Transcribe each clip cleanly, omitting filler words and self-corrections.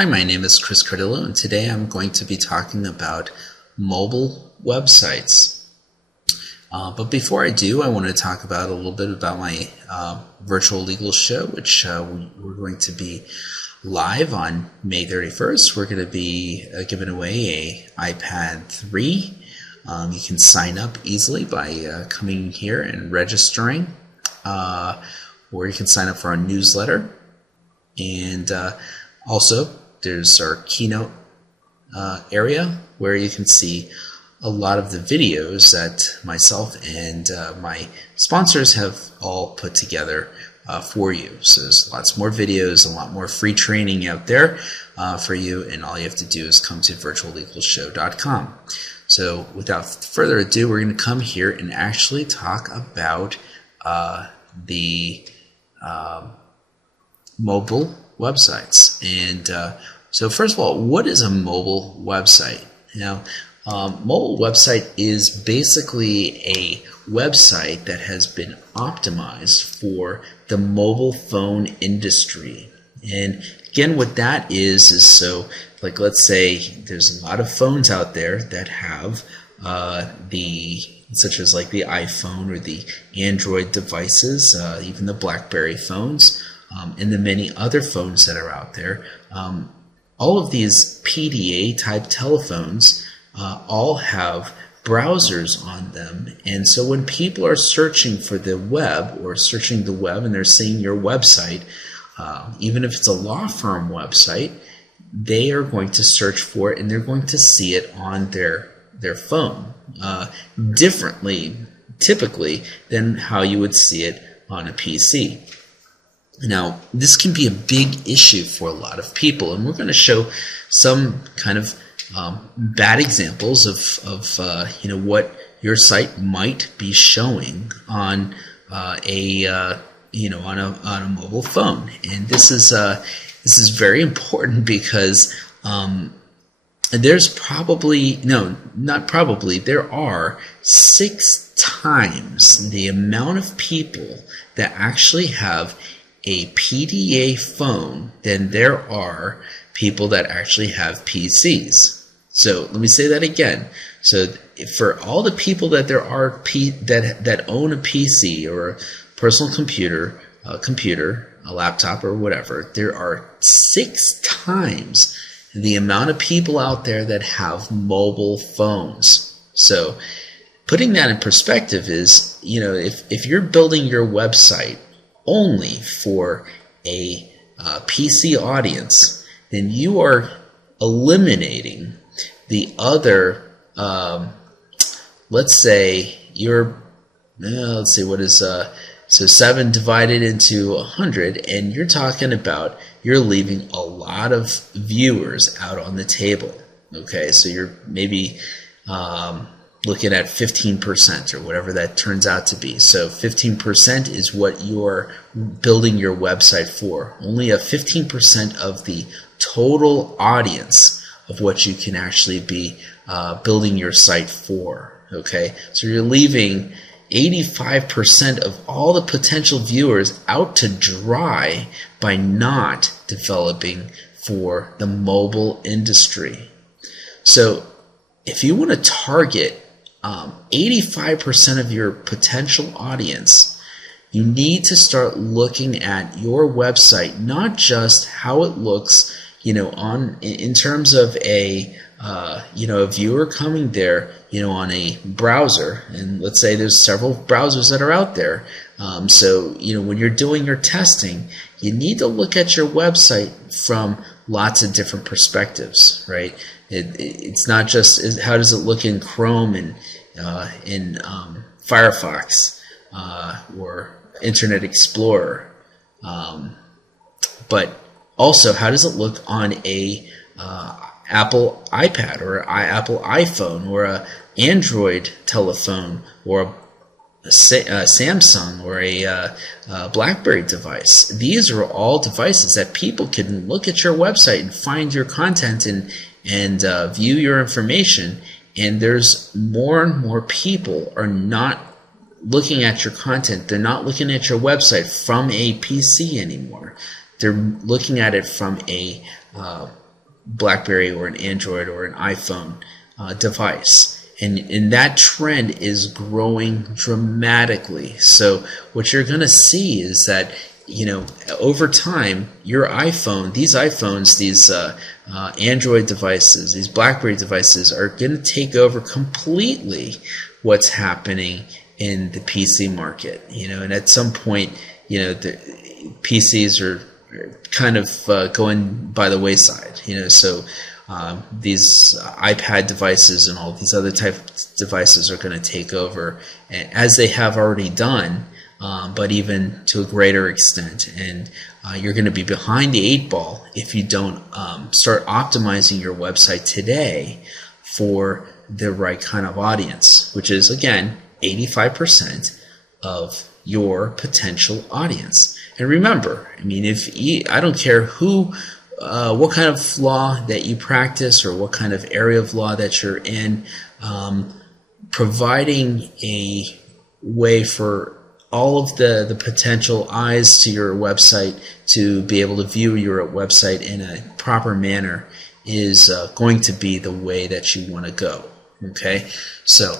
Hi, my name is Chris Cardillo, and today I'm going to be talking about mobile websites. But before I do, I want to talk about a little bit about my virtual legal show, which we're going to be live on May 31st. We're going to be giving away a iPad 3. You can sign up easily by coming here and registering, or you can sign up for our newsletter. And also, there's our keynote area where you can see a lot of the videos that myself and my sponsors have all put together for you. So there's lots more videos, a lot more free training out there for you, and all you have to do is come to virtuallegalshow.com. So without further ado, we're going to come here and actually talk about the mobile websites. And so first of all, what is a mobile website? Mobile website is basically a website that has been optimized for the mobile phone industry. And again, what that is so, like, let's say there's a lot of phones out there that have such as like the iPhone or the Android devices, even the BlackBerry phones, and the many other phones that are out there. All of these PDA type telephones all have browsers on them, and so when people are searching for the web or searching the web and they're seeing your website, even if it's a law firm website, they are going to search for it and they're going to see it on their phone differently, typically, than how you would see it on a PC. Now, this can be a big issue for a lot of people, and we're going to show some kind of bad examples of what your site might be showing on a mobile phone. And this is very important because there are 6 times the amount of people that actually have a PDA phone than there are people that actually have PCs. So let me say that again. So for all the people that there are that own a PC or a personal computer, a laptop or whatever, there are 6 times the amount of people out there that have mobile phones. So putting that in perspective is, if you're building your website only for a PC audience, then you are eliminating the other, let's say what is so 7 divided into 100, and you're talking about you're leaving a lot of viewers out on the table. Okay, so you're maybe looking at 15% or whatever that turns out to be. So 15% is what you're building your website for. Only a 15% of the total audience of what you can actually be building your site for. Okay, so you're leaving 85% of all the potential viewers out to dry by not developing for the mobile industry. So if you want to target 85% of your potential audience, you need to start looking at your website, not just how it looks, in terms of a viewer coming there, on a browser. And let's say there's several browsers that are out there. So when you're doing your testing, you need to look at your website from lots of different perspectives, right? It's not just how does it look in Chrome and in Firefox or Internet Explorer, but also how does it look on a Apple iPad or Apple iPhone or a Android telephone or a Samsung or a BlackBerry device. These are all devices that people can look at your website and find your content and view your information. And there's more and more people are not looking at your content. They're not looking at your website from a PC anymore. They're looking at it from a BlackBerry or an Android or an iPhone device. And that trend is growing dramatically. So what you're going to see is that, you know, over time, your iPhone, these iPhones, these Android devices, these BlackBerry devices are going to take over completely what's happening in the PC market. You know, and at some point, you know, the PCs are kind of going by the wayside. You know, so these iPad devices and all these other type of devices are going to take over, as they have already done. But even to a greater extent, and you're going to be behind the 8 ball if you don't start optimizing your website today for the right kind of audience, which is, again, 85% of your potential audience. And remember, I mean, I don't care what kind of law that you practice or what kind of area of law that you're in, providing a way for all of the potential eyes to your website to be able to view your website in a proper manner is going to be the way that you want to go. Okay, so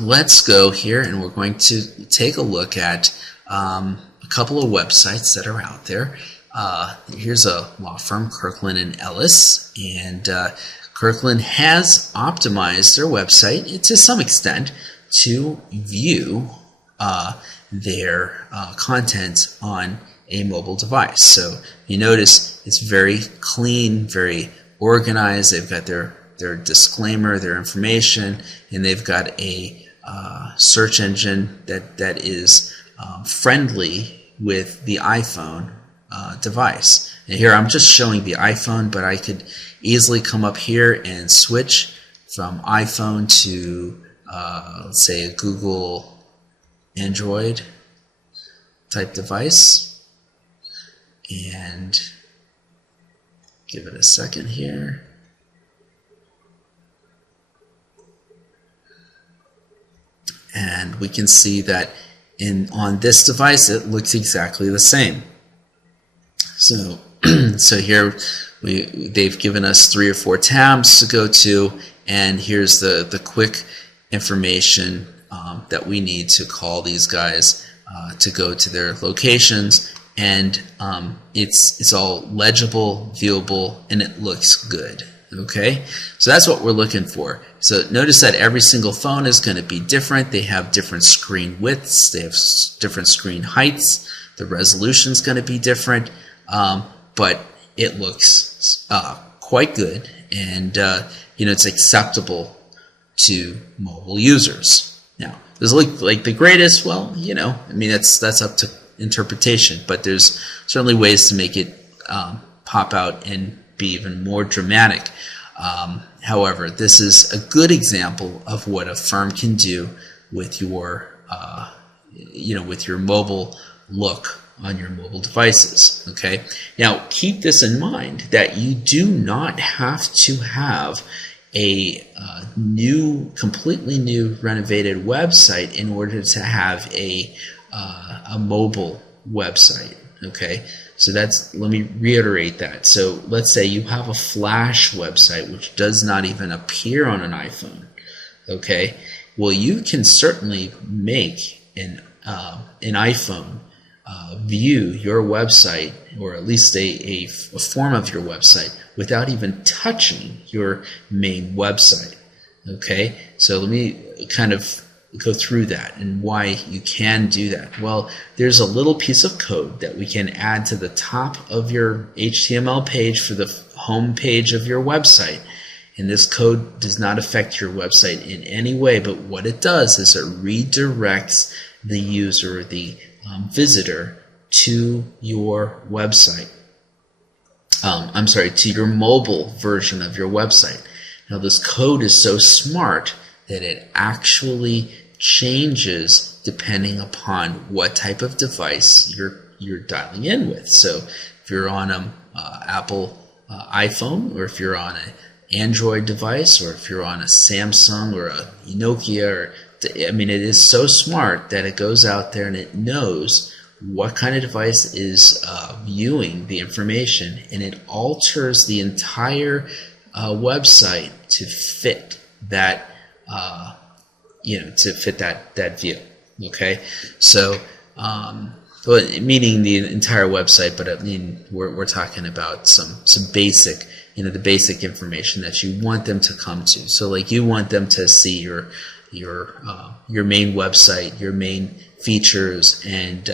let's go here, and we're going to take a look at a couple of websites that are out there. Here's a law firm, Kirkland and Ellis, and Kirkland has optimized their website to some extent to view their content on a mobile device. So you notice it's very clean, very organized. They've got their disclaimer, their information, and they've got a search engine that is friendly with the iPhone device. And here I'm just showing the iPhone, but I could easily come up here and switch from iPhone to let's say a Google Android type device, and give it a second here. And we can see that on this device it looks exactly the same. So so here they've given us 3 or 4 tabs to go to, and here's the quick information that we need to call these guys to go to their locations, and it's all legible, viewable, and it looks good. Okay, so that's what we're looking for. So notice that every single phone is going to be different. They have different screen widths, they have different screen heights, the resolution is going to be different, but it looks quite good, and you know, it's acceptable to mobile users. Now, does it look like the greatest? Well, you know, I mean, that's up to interpretation, but there's certainly ways to make it pop out and be even more dramatic. However, this is a good example of what a firm can do with your, you know, with your mobile look on your mobile devices. Okay. Now, keep this in mind that you do not have to have a completely new renovated website in order to have a mobile website. Okay, so let me reiterate that. So let's say you have a Flash website which does not even appear on an iPhone. Okay, well, you can certainly make an iPhone view your website, or at least a form of your website, without even touching your main website. Okay, so let me kind of go through that and why you can do that. Well, there's a little piece of code that we can add to the top of your HTML page for the home page of your website. And this code does not affect your website in any way, but what it does is it redirects the user, the visitor, to your website. I'm sorry, to your mobile version of your website. Now, this code is so smart that it actually changes depending upon what type of device you're dialing in with. So if you're on an Apple iPhone, or if you're on an Android device, or if you're on a Samsung or a Nokia, I mean, it is so smart that it goes out there and it knows what kind of device is viewing the information, and it alters the entire website to fit that to fit that view. Okay, so meaning the entire website, but I mean we're talking about some basic, the basic information that you want them to come to. So like you want them to see your main website, your main features, and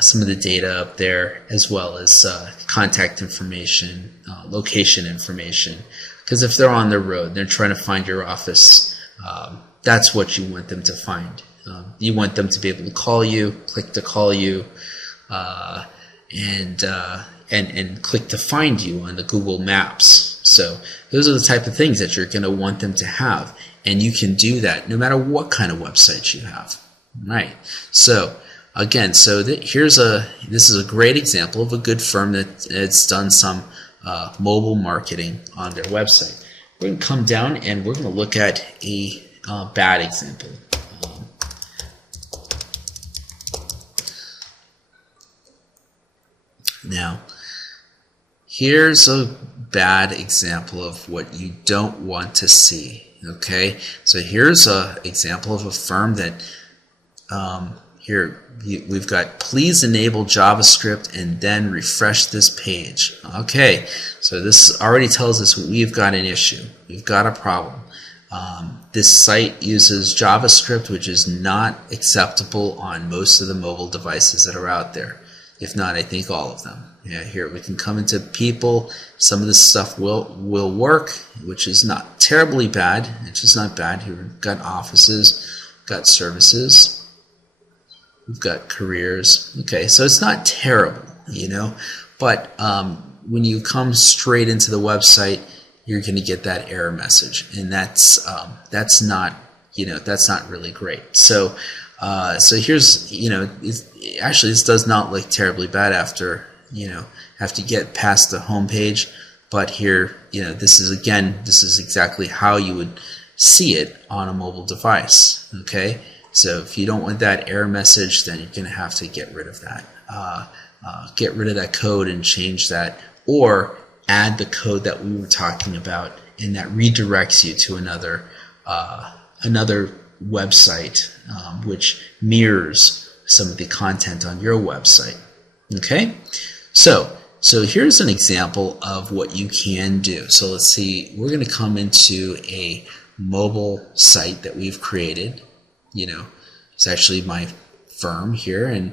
some of the data up there, as well as contact information, location information. Because if they're on the road, they're trying to find your office, that's what you want them to find. You want them to be able to call you, click to call you, and click to find you on the Google Maps. So those are the type of things that you're going to want them to have, and you can do that no matter what kind of website you have. Right. So again, this is a great example of a good firm that's done some mobile marketing on their website. We're going to come down and we're going to look at a bad example. Now, here's a bad example of what you don't want to see. Okay, so here's an example of a firm that here we've got, please enable JavaScript and then refresh this page. Okay, so this already tells us we've got an issue. We've got a problem. This site uses JavaScript, which is not acceptable on most of the mobile devices that are out there. If not, I think all of them. Yeah, here we can come into people. Some of this stuff will work, which is not terribly bad. It's just not bad. Here we've got offices, got services, we've got careers. Okay, so it's not terrible, but when you come straight into the website, you're going to get that error message, and that's not really great. So here's actually this does not look terribly bad after have to get past the home page, but here this is exactly how you would see it on a mobile device. Okay, so if you don't want that error message, then you're going to have to get rid of that. Get rid of that code and change that, or add the code that we were talking about, and that redirects you to another website which mirrors some of the content on your website. Okay, so here's an example of what you can do. So let's see, we're going to come into a mobile site that we've created. It's actually my firm here, and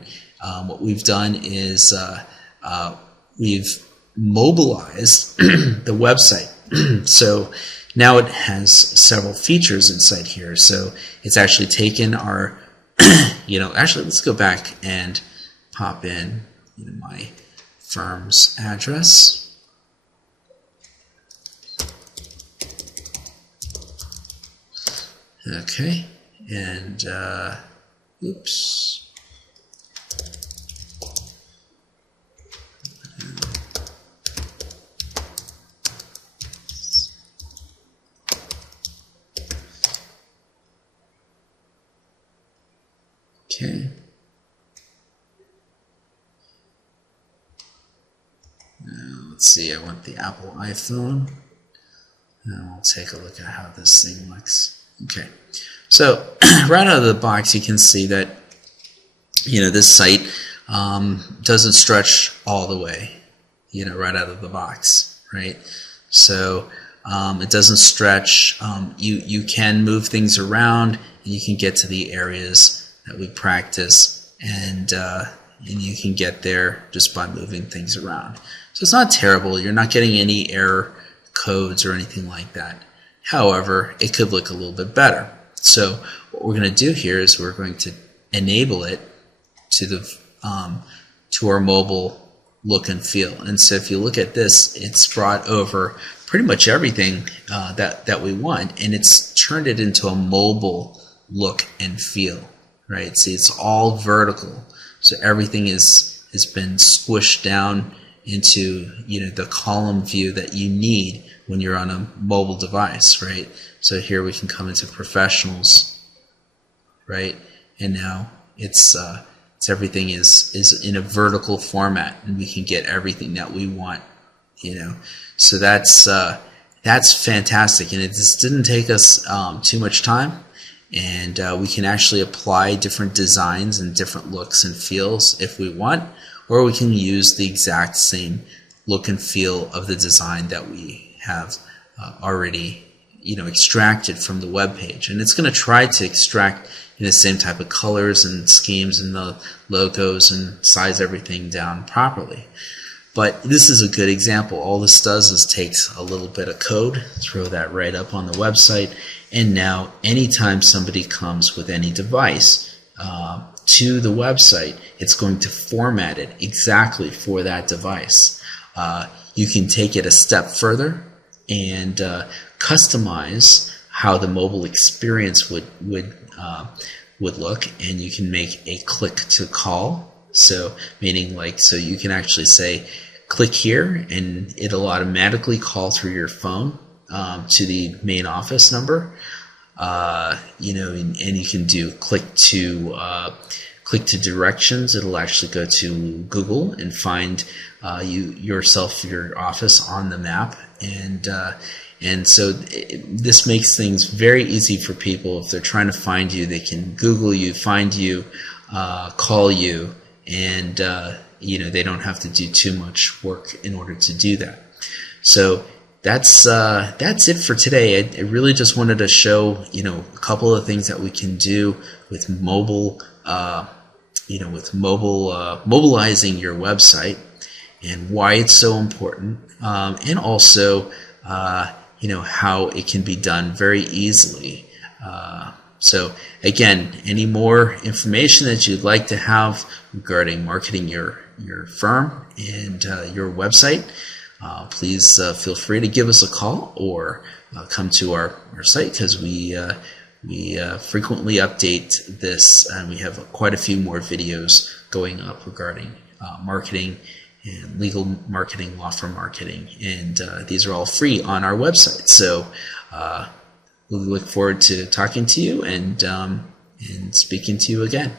what we've done is we've mobilized the website. So now it has several features inside here. So it's actually taken our actually let's go back and pop in my firm's address. Okay, and oops. Okay. Now let's see, I want the Apple iPhone. And we'll take a look at how this thing looks. Okay. So right out of the box you can see that this site doesn't stretch all the way, right out of the box, right? So it doesn't stretch. You can move things around, and you can get to the areas that we practice, and you can get there just by moving things around. So it's not terrible. You're not getting any error codes or anything like that. However, it could look a little bit better. So what we're going to do here is we're going to enable it to our mobile look and feel. And so if you look at this, it's brought over pretty much everything that we want, and it's turned it into a mobile look and feel. Right? See, it's all vertical, so everything has been squished down into the column view that you need when you're on a mobile device, right? So here we can come into professionals, right? And now it's everything is in a vertical format, and we can get everything that we want, So that's fantastic, and it just didn't take us too much time, and we can actually apply different designs and different looks and feels if we want, or we can use the exact same look and feel of the design that we have already extracted from the web page. And it's going to try to extract the same type of colors and schemes and the logos and size everything down properly. But this is a good example. All this does is takes a little bit of code, throw that right up on the website, and now anytime somebody comes with any device to the website, it's going to format it exactly for that device. You can take it a step further and customize how the mobile experience would look, and you can make a click to call. So meaning so you can actually say click here, and it'll automatically call through your phone to the main office number. And you can do click to directions. It'll actually go to Google and find your office on the map, and so this makes things very easy for people. If they're trying to find you, they can Google you, find you, call you, and they don't have to do too much work in order to do that. So that's it for today. I really just wanted to show a couple of things that we can do with mobile. Mobilizing your website, and why it's so important, and also how it can be done very easily. So again, any more information that you'd like to have regarding marketing your firm and your website, please feel free to give us a call or come to our site, because we frequently update this, and we have quite a few more videos going up regarding marketing and legal marketing, law firm marketing, and these are all free on our website. So we look forward to talking to you and speaking to you again.